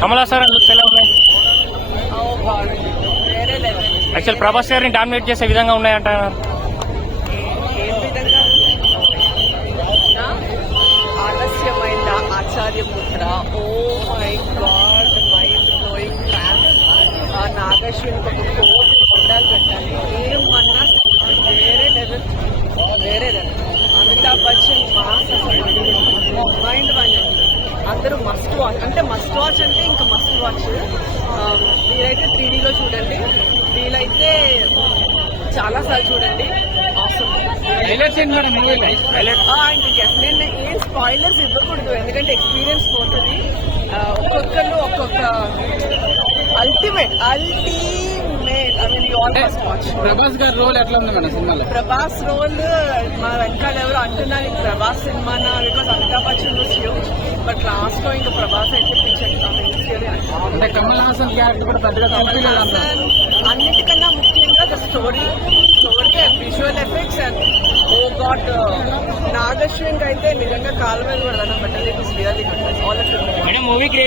Kamal Haasan looks ఎలా ఉన్నాయి? Actual Prabhas గారిని డామినేట్ చేసే విధంగా ఉన్నాయంటారు. ఆలస్యమైన ఆచార్యపుత్ర, oh my god, mind blowing fans. ఆ నాగశ్విని ఒక కోటి ఉండాలి పెట్టాలి. ఏమన్నా వేరే level. Amitabh Bachchan mass mind mind. అందరూ మస్ట్ వాచ్ అంటే ఇంకా మస్ట్ వాచ్. మీరైతే 3Dలో చూడండి, వీలైతే చాలాసార్లు చూడండి. నేను ఏం స్పాయిలర్స్ ఇవ్వకూడదు, ఎందుకంటే ఎక్స్పీరియన్స్ పోతుంది. ఒక్కొక్కరు ఒక్కొక్క ultimate. I mean you all must watch. Prabhas గారి రోల్ ఎట్లా ఉంది మన సినిమాలో? ప్రభాస్ రోల్ మా వెనకాల ఎవరు అంటున్నారు ఇది ప్రభాస్ సినిమానా, because Amitabh Bachchan was huge. But last లో ఇంకా ప్రభాస్ అయితే అంటే కమల్ హాసన్ క్యారెక్టర్ కూడా పెద్దగా అన్నిటికన్నా ముఖ్యంగా the story, visual effects and oh god Nag Ashwin అయితే నిజంగా కాలం మీద కూడా పెట్టాలి. All movie